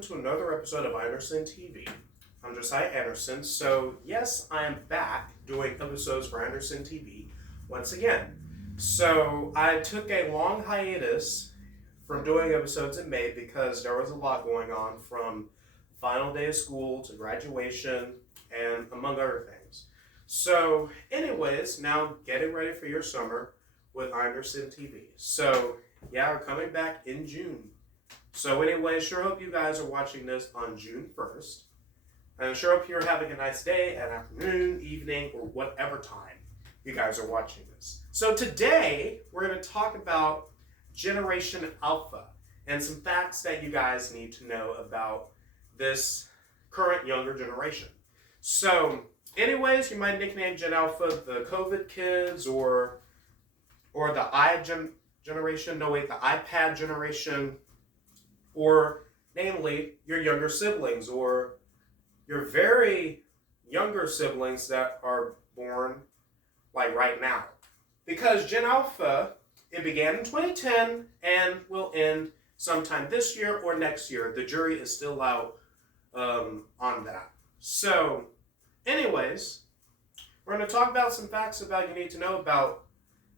welcome to another episode of Anderson TV. I'm Josiah Anderson, so yes, I am back doing episodes for Anderson TV once again. So I took a long hiatus from doing episodes in May because there was a lot going on from final day of school to graduation and among other things. So anyways, now getting ready for your summer with Anderson TV. So yeah, we're coming back in June. So anyway, sure hope you guys are watching this on June 1st. And I sure hope you're having a nice day, an afternoon, evening, or whatever time you guys are watching this. So today, we're going to talk about Generation Alpha and some facts that you guys need to know about this current younger generation. So anyways, you might nickname Gen Alpha the COVID kids or the generation, the iPad generation, or namely your younger siblings or your very younger siblings that are born like right now. Because Gen Alpha, it began in 2010 and will end sometime this year or next year. The jury is still out on that. So anyways, we're going to talk about some facts about you need to know about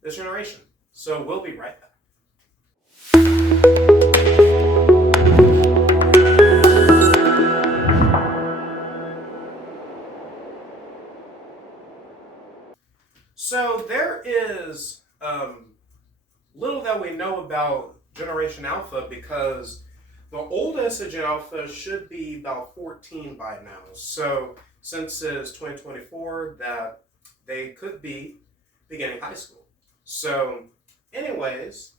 this generation. So we'll be right back. So there is little that we know about Generation Alpha because the oldest of Gen Alpha should be about 14 by now. So since it's 2024, that they could be beginning high school. So anyways,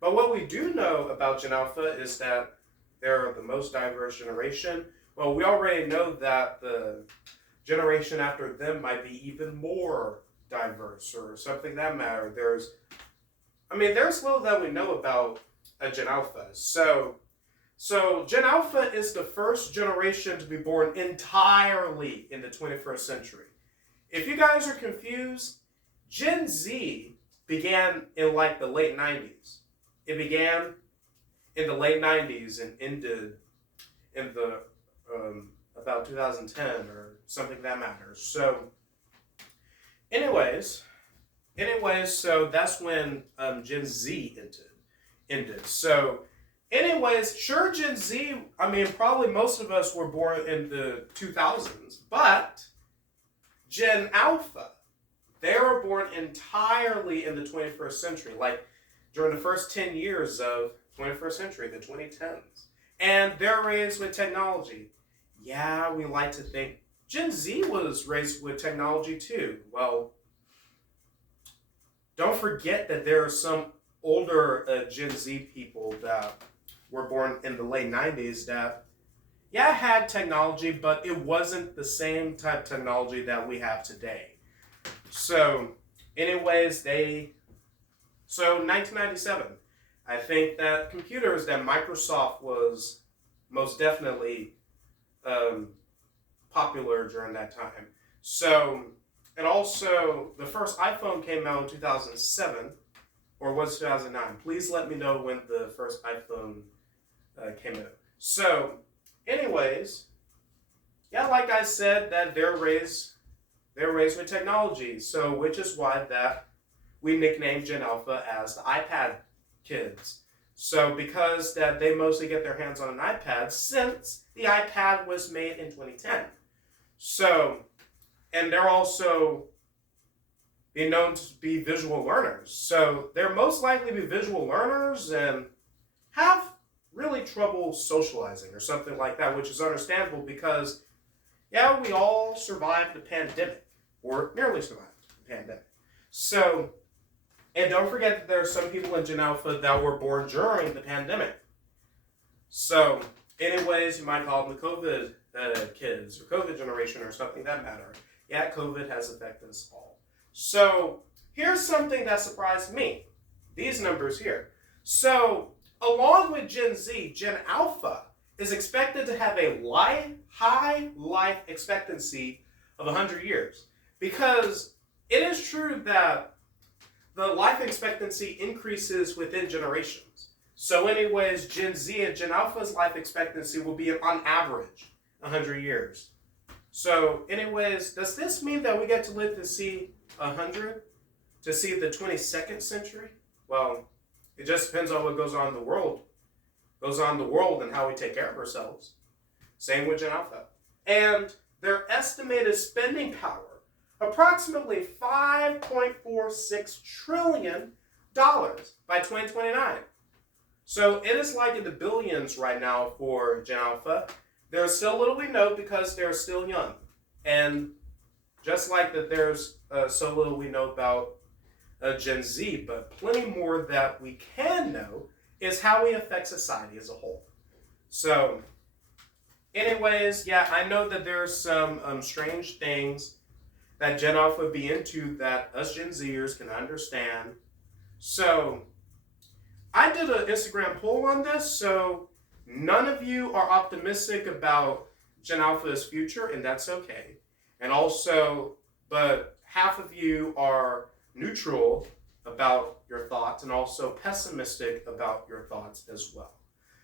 but what we do know about Gen Alpha is that they're the most diverse generation. Well, we already know that the generation after them might be even more diverse or something that matter. There's little that we know about a Gen Alpha. So Gen Alpha is the first generation to be born entirely in the 21st century. If you guys are confused, Gen Z began in like the late 90s. It began in the late 90s and ended in the about 2010 or something that matters. So anyways, so that's when Gen Z ended. So anyways, sure, Gen Z, probably most of us were born in the 2000s, but Gen Alpha, they were born entirely in the 21st century, like during the first 10 years of 21st century, the 2010s. And they're raised with technology. Yeah, we like to think Gen Z was raised with technology too. Well, don't forget that there are some older Gen Z people that were born in the late 90s that, yeah, had technology, but it wasn't the same type of technology that we have today. So, anyways, 1997, I think that computers, that Microsoft was most definitely popular during that time. So, and also the first iPhone came out in 2007, or was 2009. Please let me know when the first iPhone came out. So, anyways, yeah, like I said, that they're raised with technology. So, which is why that we nicknamed Gen Alpha as the iPad kids. So, because that they mostly get their hands on an iPad since the iPad was made in 2010. So, and they're also being known to be visual learners. So they're most likely to be visual learners and have really trouble socializing or something like that, which is understandable because, yeah, we all survived the pandemic, or nearly survived the pandemic. So, and don't forget that there are some people in Gen Alpha that were born during the pandemic. So, anyways, you might call them the COVID kids or COVID generation or something that matter. Yeah, COVID has affected us all. So here's something that surprised me. These numbers here. So along with Gen Z, Gen Alpha is expected to have a high life expectancy of 100 years. Because it is true that the life expectancy increases within generations. So anyways, Gen Z and Gen Alpha's life expectancy will be on average 100 years. So anyways, does this mean that we get to live to see 100? To see the 22nd century? Well, it just depends on what goes on in the world. And how we take care of ourselves. Same with Gen Alpha. And their estimated spending power, approximately $5.46 trillion by 2029. So it is like in the billions right now for Gen Alpha. There's still little we know because they're still young. And just like that there's so little we know about Gen Z, but plenty more that we can know is how we affect society as a whole. So anyways, yeah, I know that there's some strange things that Gen Alpha would be into that us Gen Zers can understand. So I did an Instagram poll on this, so none of you are optimistic about Gen Alpha's future, and that's okay. And also, but half of you are neutral about your thoughts and also pessimistic about your thoughts as well.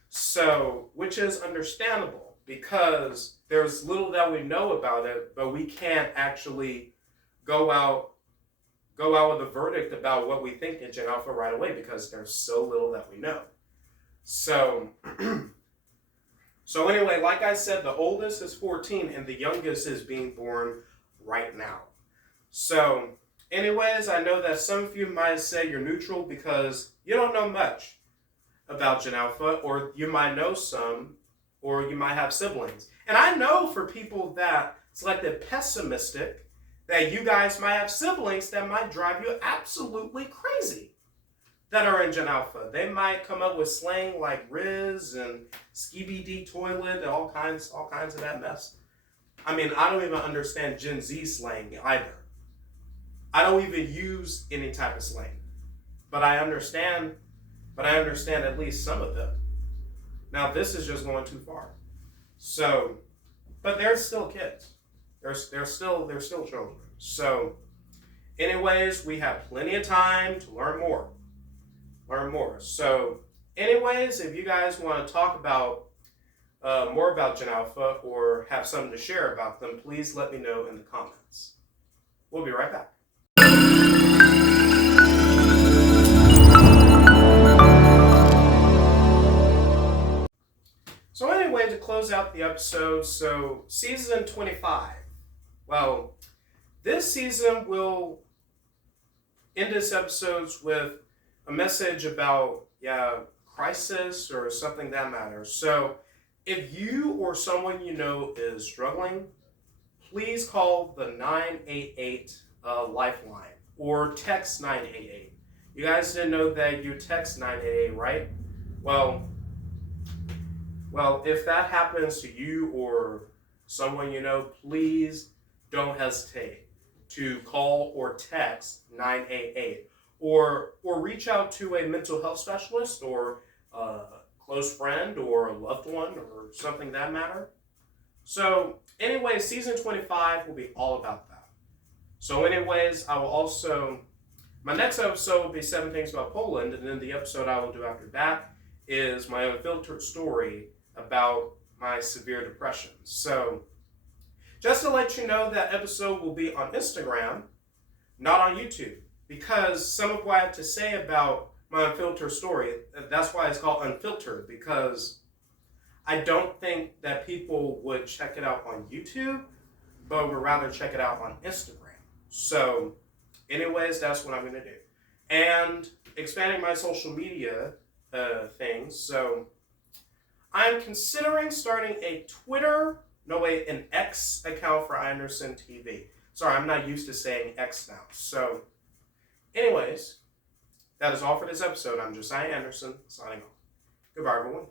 So, which is understandable because there's little that we know about it, but we can't actually go out with a verdict about what we think in Gen Alpha right away because there's so little that we know. So, so anyway, like I said, the oldest is 14 and the youngest is being born right now. So, anyways, I know that some of you might say you're neutral because you don't know much about Gen Alpha, or you might know some, or you might have siblings. And I know for people that selected pessimistic, that you guys might have siblings that might drive you absolutely crazy that are in Gen Alpha. They might come up with slang like Riz and Skibidi Toilet and all kinds of that mess. I mean, I don't even understand Gen Z slang either. I don't even use any type of slang. But I understand at least some of them. Now this is just going too far. So, but they're still kids. They're still children. So, anyways, we have plenty of time to learn more. So, anyways, if you guys want to talk about more about Gen Alpha or have something to share about them, please let me know in the comments. We'll be right back. So anyway, to close out the episode, so season 25. Well, this season will end its episodes with a message about, crisis or something that matters. So if you or someone you know is struggling, please call the 988 lifeline or text 988. You guys didn't know that you text 988, right? Well, if that happens to you or someone you know, please don't hesitate to call or text 988 or reach out to a mental health specialist or a close friend or a loved one or something that matter. So anyway, season 25 will be all about that. So anyways, I will also, my next episode will be 7 Things About Poland, and then the episode I will do after that is my unfiltered story about my severe depression. So just to let you know, that episode will be on Instagram, not on YouTube, because some of what I have to say about my unfiltered story, that's why it's called Unfiltered, because I don't think that people would check it out on YouTube, but would rather check it out on Instagram. So anyways, that's what I'm going to do. And expanding my social media things. So I'm considering starting an X account for Anderson TV. Sorry, I'm not used to saying X now. So anyways, that is all for this episode. I'm Josiah Anderson, signing off. Goodbye, everyone.